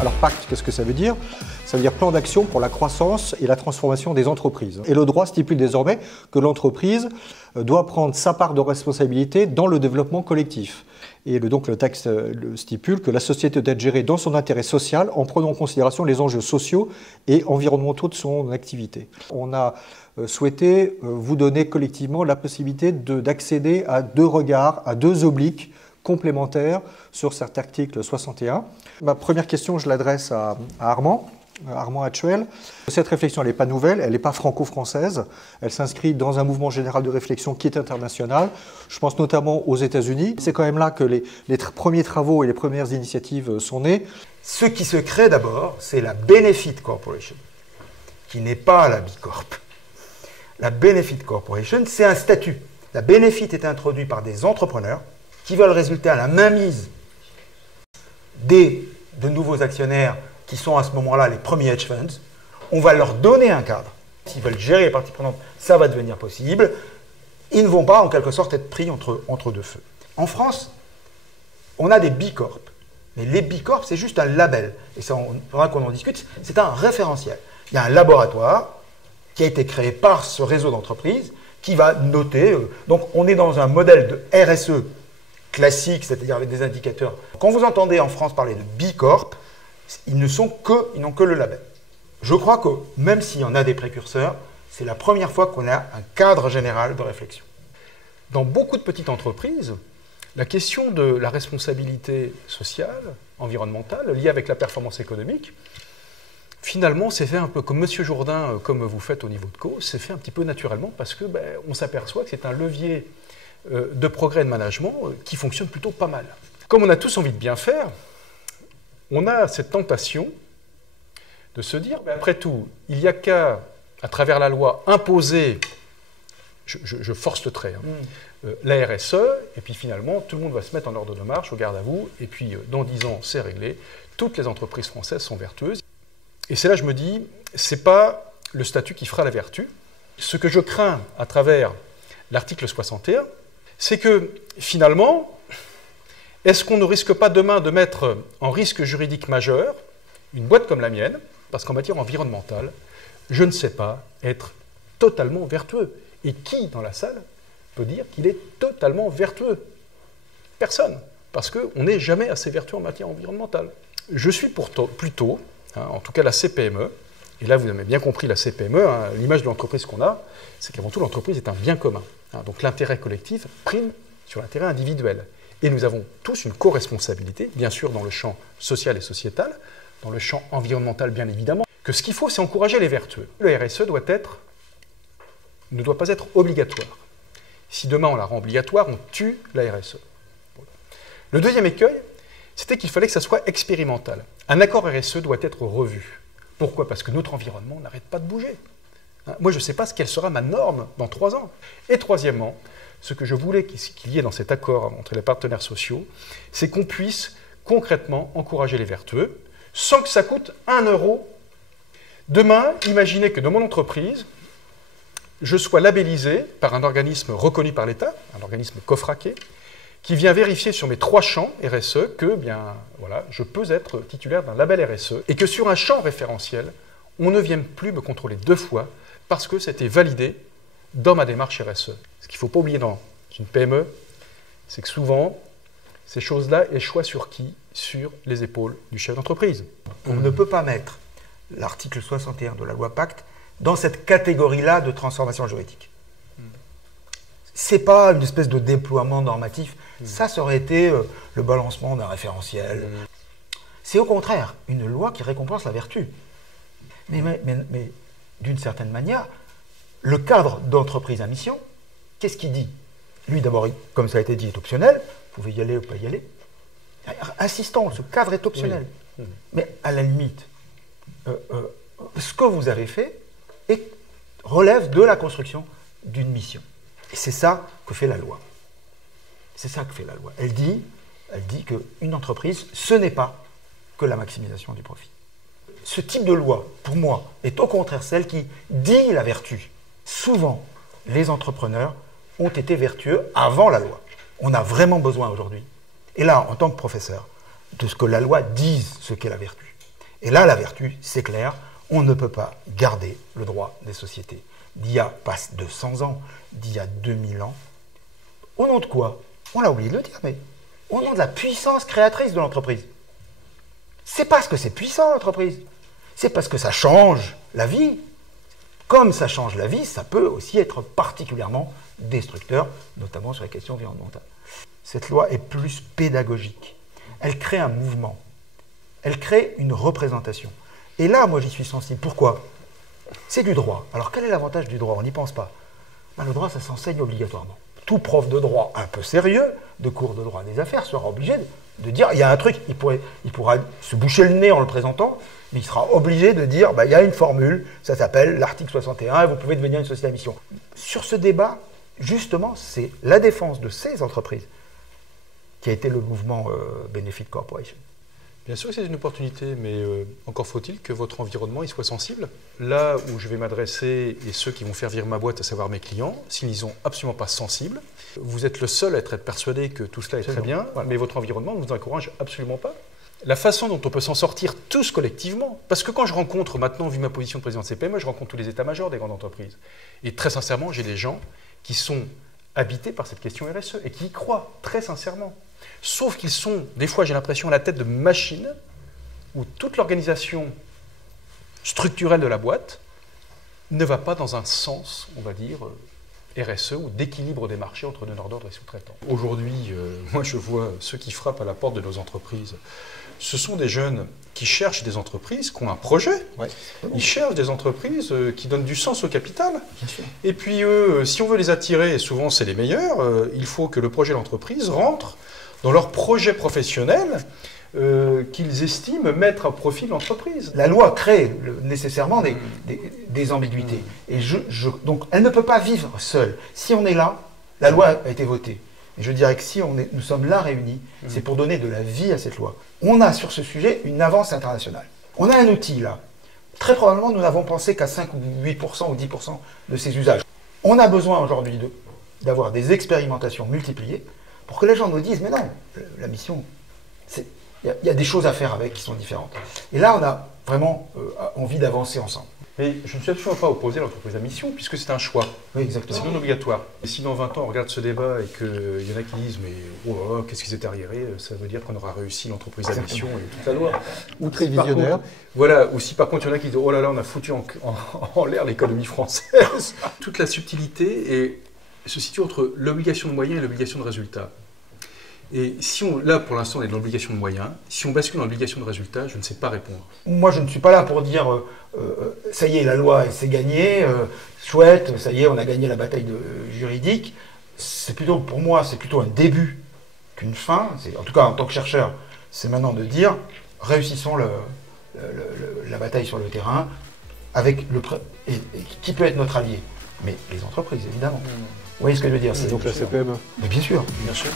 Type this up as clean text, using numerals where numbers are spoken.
Alors pacte, qu'est-ce que ça veut dire? Ça veut dire plan d'action pour la croissance et la transformation des entreprises. Et le droit stipule désormais que l'entreprise doit prendre sa part de responsabilité dans le développement collectif. Et donc le texte stipule que la société doit être gérée dans son intérêt social en prenant en considération les enjeux sociaux et environnementaux de son activité. On a souhaité vous donner collectivement la possibilité d'accéder à deux regards, à deux obliques complémentaires sur cet article 61. Ma première question, je l'adresse à Armand Hatchuel. Cette réflexion, elle n'est pas nouvelle, elle n'est pas franco-française, elle s'inscrit dans un mouvement général de réflexion qui est international. Je pense notamment aux États-Unis. C'est quand même là que les premiers travaux et les premières initiatives sont nés. Ce qui se crée d'abord, c'est la Benefit Corporation, qui n'est pas la B Corp. La Benefit Corporation, c'est un statut. La Benefit est introduite par des entrepreneurs qui veulent résulter à la mainmise de nouveaux actionnaires qui sont à ce moment-là les premiers hedge funds. On va leur donner un cadre. S'ils veulent gérer les parties prenantes, ça va devenir possible. Ils ne vont pas, en quelque sorte, être pris entre deux feux. En France, on a des B Corp. Mais les B Corp, c'est juste un label. Et ça, il faudra qu'on en discute. C'est un référentiel. Il y a un laboratoire qui a été créé par ce réseau d'entreprises qui va noter. Donc, on est dans un modèle de RSE classique, c'est-à-dire avec des indicateurs. Quand vous entendez en France parler de B Corp, ils n'ont que le label. Je crois que même s'il y en a des précurseurs, c'est la première fois qu'on a un cadre général de réflexion. Dans beaucoup de petites entreprises, la question de la responsabilité sociale, environnementale, liée avec la performance économique, finalement, c'est fait un peu comme M. Jourdain, comme vous faites au niveau de Co, c'est fait un petit peu naturellement parce que on s'aperçoit que c'est un levier de progrès et de management qui fonctionne plutôt pas mal. Comme on a tous envie de bien faire, on a cette tentation de se dire, après tout, il n'y a qu'à, à travers la loi, imposer, je force le trait, la RSE, et puis finalement, tout le monde va se mettre en ordre de marche, au garde à vous, et puis dans 10 ans, c'est réglé, toutes les entreprises françaises sont vertueuses. Et c'est là que je me dis, ce n'est pas le statut qui fera la vertu. Ce que je crains à travers l'article 61, c'est que finalement, est-ce qu'on ne risque pas demain de mettre en risque juridique majeur une boîte comme la mienne, parce qu'en matière environnementale, je ne sais pas être totalement vertueux. Et qui, dans la salle, peut dire qu'il est totalement vertueux? Personne, parce qu'on n'est jamais assez vertueux en matière environnementale. Je suis plutôt, en tout cas la CPME, et là vous avez bien compris la CPME, l'image de l'entreprise qu'on a, c'est qu'avant tout l'entreprise est un bien commun. Donc l'intérêt collectif prime sur l'intérêt individuel. Et nous avons tous une co-responsabilité, bien sûr dans le champ social et sociétal, dans le champ environnemental bien évidemment, que ce qu'il faut c'est encourager les vertueux. Le RSE ne doit pas être obligatoire. Si demain on la rend obligatoire, on tue la RSE. Voilà. Le deuxième écueil, c'était qu'il fallait que ça soit expérimental. Un accord RSE doit être revu. Pourquoi? Parce que notre environnement n'arrête pas de bouger. Moi, je ne sais pas quelle sera ma norme dans 3 ans. Et troisièmement, ce que je voulais qu'il y ait dans cet accord entre les partenaires sociaux, c'est qu'on puisse concrètement encourager les vertueux sans que ça coûte 1 euro. Demain, imaginez que dans mon entreprise, je sois labellisé par un organisme reconnu par l'État, un organisme COFRACé, qui vient vérifier sur mes 3 champs RSE que je peux être titulaire d'un label RSE et que sur un champ référentiel, on ne vienne plus me contrôler 2 fois parce que c'était validé dans ma démarche RSE. Ce qu'il ne faut pas oublier dans une PME, c'est que souvent, ces choses-là échouent sur qui? Sur les épaules du chef d'entreprise. On ne peut pas mettre l'article 61 de la loi Pacte dans cette catégorie-là de transformation juridique. Ce n'est pas une espèce de déploiement normatif. Ça aurait été le balancement d'un référentiel. C'est au contraire une loi qui récompense la vertu. Mais d'une certaine manière, le cadre d'entreprise à mission, qu'est-ce qu'il dit? Lui, d'abord, comme ça a été dit, est optionnel. Vous pouvez y aller ou pas y aller. Insistons, ce cadre est optionnel. Mais à la limite, ce que vous avez fait relève de la construction d'une mission. Et c'est ça que fait la loi. C'est ça que fait la loi. Elle dit qu'une entreprise, ce n'est pas que la maximisation du profit. Ce type de loi, pour moi, est au contraire celle qui dit la vertu. Souvent, les entrepreneurs ont été vertueux avant la loi. On a vraiment besoin aujourd'hui, et là, en tant que professeur, de ce que la loi dise ce qu'est la vertu. Et là, la vertu, c'est clair, on ne peut pas garder le droit des sociétés d'il y a pas 200 ans, d'il y a 2000 ans. Au nom de quoi? On l'a oublié de le dire, mais au nom de la puissance créatrice de l'entreprise. C'est parce que c'est puissant, l'entreprise. C'est parce que ça change la vie. Comme ça change la vie, ça peut aussi être particulièrement destructeur, notamment sur les questions environnementales. Cette loi est plus pédagogique. Elle crée un mouvement. Elle crée une représentation. Et là, moi, j'y suis sensible. Pourquoi? C'est du droit. Alors, quel est l'avantage du droit? On n'y pense pas. Ben, le droit, ça s'enseigne obligatoirement. Tout prof de droit un peu sérieux, de cours de droit des affaires, sera obligé de dire, il y a un truc, il pourra se boucher le nez en le présentant, mais il sera obligé de dire, il y a une formule, ça s'appelle l'article 61, et vous pouvez devenir une société à mission. Sur ce débat, justement, c'est la défense de ces entreprises qui a été le mouvement Benefit Corporation. Bien sûr que c'est une opportunité, mais encore faut-il que votre environnement y soit sensible. Là où je vais m'adresser, et ceux qui vont faire vivre ma boîte, à savoir mes clients, s'ils n'y sont absolument pas sensibles, vous êtes le seul à être persuadé que tout cela est très bien, voilà. Mais votre environnement ne vous encourage absolument pas. La façon dont on peut s'en sortir tous collectivement, parce que quand je rencontre maintenant, vu ma position de président de CPME, je rencontre tous les états-majors des grandes entreprises. Et très sincèrement, j'ai des gens qui sont habités par cette question RSE et qui y croient très sincèrement. Sauf qu'ils sont, des fois j'ai l'impression, à la tête de machines où toute l'organisation structurelle de la boîte ne va pas dans un sens, on va dire, RSE ou d'équilibre des marchés entre donneurs d'ordre et sous-traitants. Aujourd'hui, moi je vois ceux qui frappent à la porte de nos entreprises. Ce sont des jeunes qui cherchent des entreprises qui ont un projet. Ouais. Ils cherchent des entreprises qui donnent du sens au capital. Et puis eux, si on veut les attirer, et souvent c'est les meilleurs, il faut que le projet de l'entreprise rentre dans leur projet professionnel qu'ils estiment mettre à profit de l'entreprise. La loi crée nécessairement des ambiguïtés. Et donc elle ne peut pas vivre seule. Si on est là, la loi a été votée. Et je dirais que si nous sommes là réunis, c'est pour donner de la vie à cette loi. On a sur ce sujet une avance internationale. On a un outil là. Très probablement, nous n'avons pensé qu'à 5 ou 8% ou 10% de ces usages. On a besoin aujourd'hui d'avoir des expérimentations multipliées pour que les gens nous disent, mais non, la mission, il y a des choses à faire avec qui sont différentes. Et là, on a vraiment envie d'avancer ensemble. Mais je ne suis absolument pas opposé à l'entreprise à mission, puisque c'est un choix. Oui, exactement. C'est non obligatoire. Et si dans 20 ans, on regarde ce débat et qu'il y en a qui disent « mais oh, qu'est-ce qu'ils étaient arriérés », ça veut dire qu'on aura réussi l'entreprise à mission et toute la loi. Ou très visionnaire. Voilà, ou si par contre il y en a qui disent « oh là là, on a foutu en l'air l'économie française ». Toute la subtilité se situe entre l'obligation de moyens et l'obligation de résultat. Et si là, pour l'instant, on est dans l'obligation de moyens. Si on bascule dans l'obligation de résultat, je ne sais pas répondre. Moi, je ne suis pas là pour dire ça y est, la loi, c'est gagné, chouette, ça y est, on a gagné la bataille juridique. C'est plutôt, pour moi, c'est plutôt un début qu'une fin. En tout cas, en tant que chercheur, c'est maintenant de dire réussissons la bataille sur le terrain avec et qui peut être notre allié. Mais les entreprises, évidemment. Vous voyez ce que je veux dire? Donc la CPME. Mais bien sûr. Bien sûr.